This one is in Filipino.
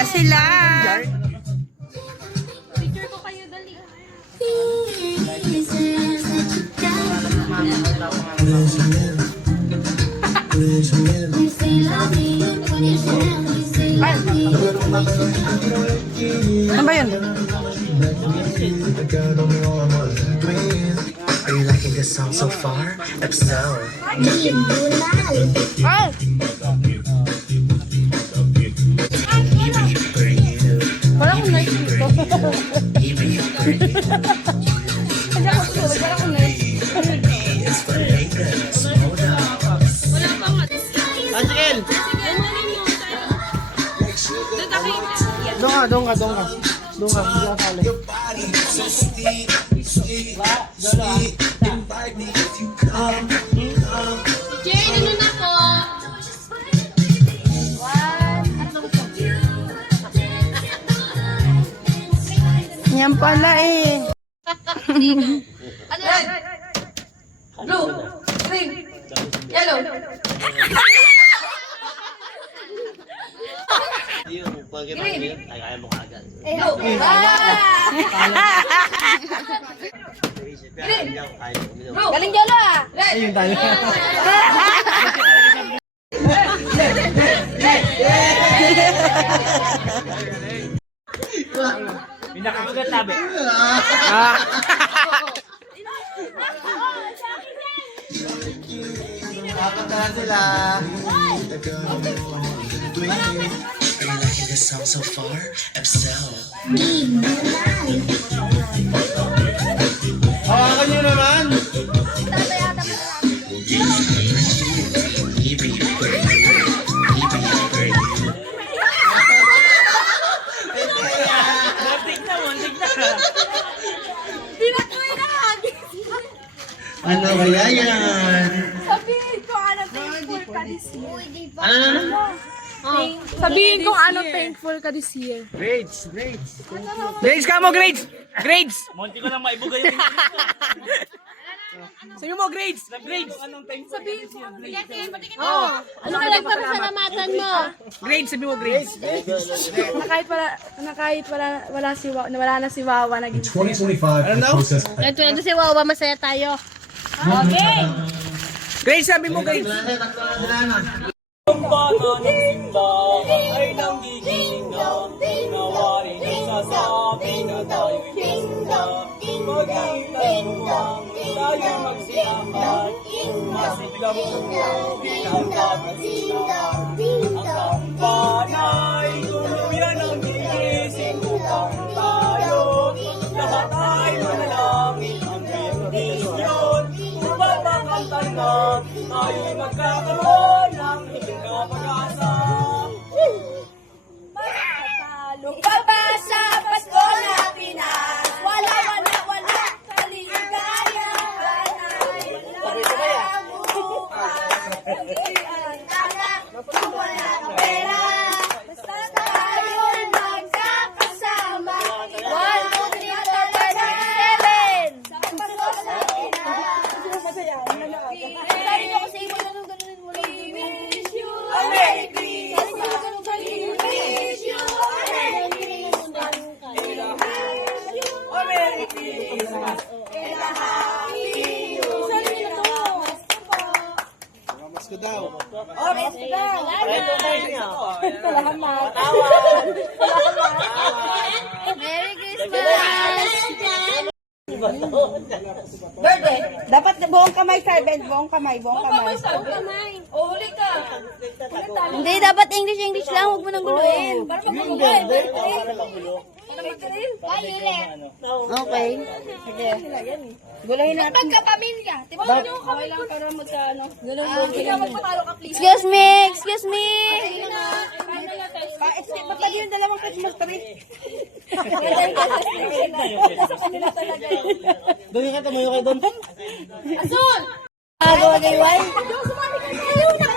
na sila. Picture ko kayo, dali. Ano ba yun? Are you liking this song so far? If so, Ay! Wala akong nice dito. Hindi ako tulog. Wala akong nice. Wala pa nga. Asikil! Doon ka. Hindi ka sali. Jay, ano na po? Yan pala eh. Ano yan? Blue, green, yellow. Yung pagkakita mo yun, ay kaya mo kagad. Blue. Blue. Galing yelo ah. Ayun tayo. Pinakagat sabi. Dapat na sila. are you liking this song so far? If so, Hawakan nyo naman. Ano kaya yan? Sabihin ko ano thankful ka this year. Sabihin kung ano thankful ka this year. Grades. Grades ka mo, grades! Grades! Monti ko lang maibugay yung Sabi mo, grades! grades. Anong time? Sabihin ko ano Oo. Ano ka lang para sa namatan mo? Grades, sabi mo, grades. Na kahit wala na si Wawa naging 2025 the process kahit wala na si Wawa, masaya tayo. Okay. Grades, sabi mo, grades. Ang bata ng simbahan ay nangigising na Nawari ng sasabi na tayo'y Maghintay upang tayo magsiamat Masiglang tubig ang kapasinan Ang kampanay tuluyan ang gigising upang tayo Lahat ay manalangin ang bendisyon Tumatakanta na tayo'y magkakaroon ng higing na pag-asa Lumpaba sa Pasko na Pinas. Wala kaligayahan ay walang bukas. Hindi ang anak, wala ang pera. Basta tayo'y magkakasama. 1, 2, 3, 4, 5, 6, 7. Sa Pasko na Pinas. Sabi niyo kasi mo ganun mo lang. We wish you a Merry Christmas. We wish you a Merry Christmas. Oh, Merry Christmas! And a Happy New Year. Masko daw. Oh, yes, daw. Salamat. Merry Christmas! Birthday. Dapat buong kamay, servant. Buong kamay. Uli ka. Hindi, dapat English lang. Huwag mo nang guluhin. Okay. Sige. Guluhin natin. Pagkapamilya. Diba nyo kami lang para magkaano? Hindi ka magpatalo ka, please. Excuse me. Excuse me. Ba't pala yung dalawang Christmas tree? Doon ka tumayo kay Don. Azul! Bago, gaywan. Sumali ka na.